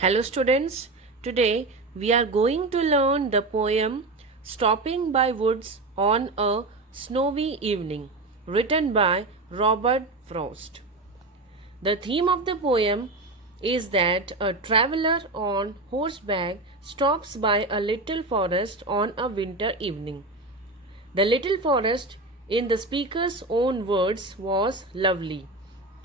Hello, students. Today we are going to learn the poem Stopping by Woods on a Snowy Evening, written by Robert Frost. The theme of the poem is that a traveler on horseback stops by a little forest on a winter evening. The little forest, in the speaker's own words, was lovely,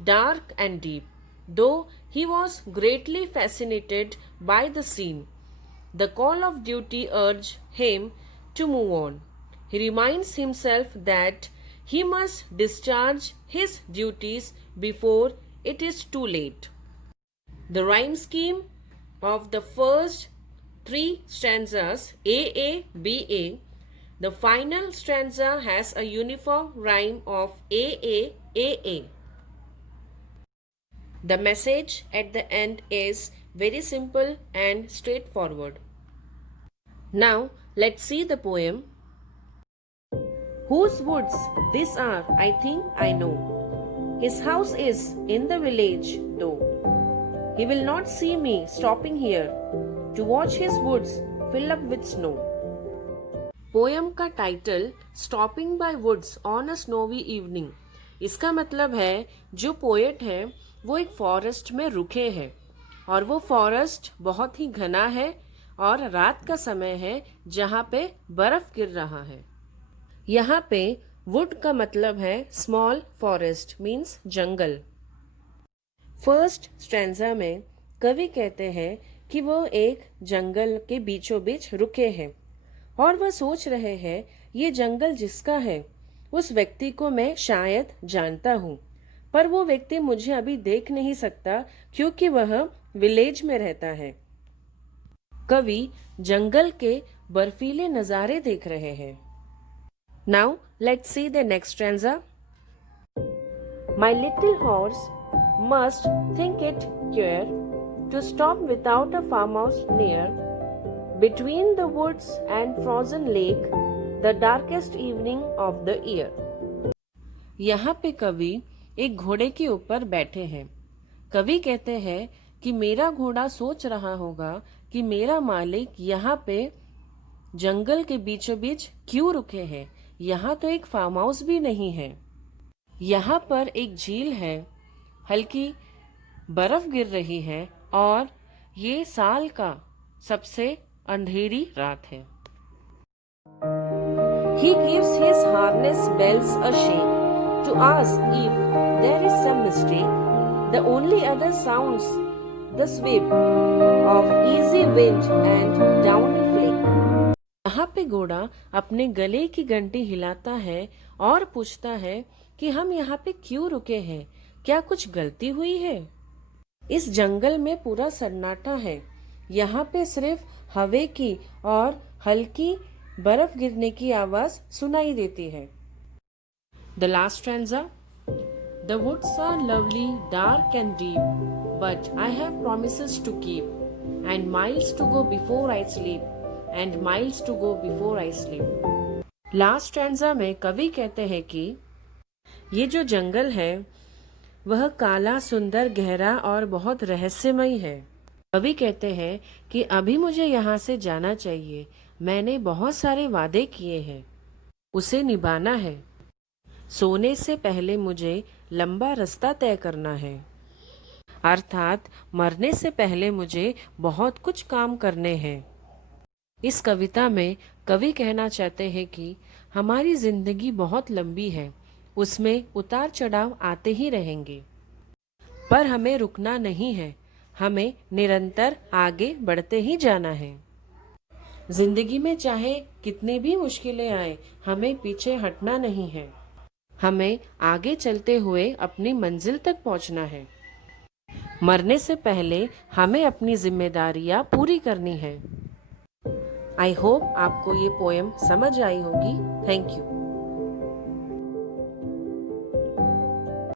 dark and deep, though he was greatly fascinated by the scene. The call of duty urged him to move on. He reminds himself that he must discharge his duties before it is too late. The rhyme scheme of the first three stanzas A, B, A. The final stanza has a uniform rhyme of A, A. The message at the end is very simple and straightforward. Now let's see the poem. Whose woods these are, I think I know. His house is in the village, though. He will not see me stopping here to watch his woods fill up with snow. Poem का title stopping by woods on a snowy evening. इसका मतलब है जो poet है वो एक forest में रुके हैं और वो फॉरेस्ट बहुत ही घना है और रात का समय है जहाँ पे बर्फ गिर रहा है। यहाँ पे वुड का मतलब है स्मॉल फॉरेस्ट मीन्स जंगल। फर्स्ट स्ट्रैंजा में कवि कहते हैं कि वो एक जंगल के बीचों बीच रुके हैं और वह सोच रहे हैं ये जंगल जिसका है उस व्यक्ति को मैं शायद जानता हूँ, पर वो व्यक्ति मुझे अभी देख नहीं सकता क्योंकि वह विलेज में रहता है। कवि जंगल के बर्फीले नज़ारे देख रहे हैं। Now let's see the next stanza. My little horse must think it queer to stop without a farmhouse near, between the woods and frozen lake, the darkest evening of the year. यहाँ पे कवि एक घोड़े के ऊपर बैठे हैं। कवि कहते हैं कि मेरा घोड़ा सोच रहा होगा कि मेरा मालिक यहाँ पे जंगल के बीचों बीच क्यों रुके हैं। यहाँ तो एक फार्म हाउस भी नहीं है। यहाँ पर एक झील है, हल्की बर्फ गिर रही है और ये साल का सबसे अंधेरी रात है। He gives his harness bells a shake to ask if there is some mistake. The only other sounds the sweep of easy wind and downy flake. यहाँ पे घोड़ा अपने गले की घंटी हिलाता है और पूछता है कि हम यहाँ पे क्यों रुके हैं, क्या कुछ गलती हुई है। इस जंगल में पूरा सन्नाटा है, यहाँ पे सिर्फ हवा की और हल्की बर्फ गिरने की आवाज सुनाई देती है। The last stanza. The woods are lovely dark and deep but I have promises to keep and miles to go before I sleep and miles to go before I sleep. Last stanza में कवि कहते हैं कि ये जो जंगल है वह काला, सुंदर, गहरा और बहुत रहस्यमयी है। कवि कहते हैं कि अभी मुझे यहाँ से जाना चाहिए, मैंने बहुत सारे वादे किए हैं, उसे निभाना है। सोने से पहले मुझे लंबा रास्ता तय करना है, अर्थात मरने से पहले मुझे बहुत कुछ काम करने हैं। इस कविता में कवि कहना चाहते हैं कि हमारी जिंदगी बहुत लंबी है, उसमें उतार चढ़ाव आते ही रहेंगे, पर हमें रुकना नहीं है, हमें निरंतर आगे बढ़ते ही जाना है। जिंदगी में चाहे कितनी भी मुश्किलें आए, हमें पीछे हटना नहीं है, हमें आगे चलते हुए अपनी मंजिल तक पहुंचना है। मरने से पहले हमें अपनी जिम्मेदारियां पूरी करनी है। आई होप आपको ये पोएम समझ आई होगी। Thank you.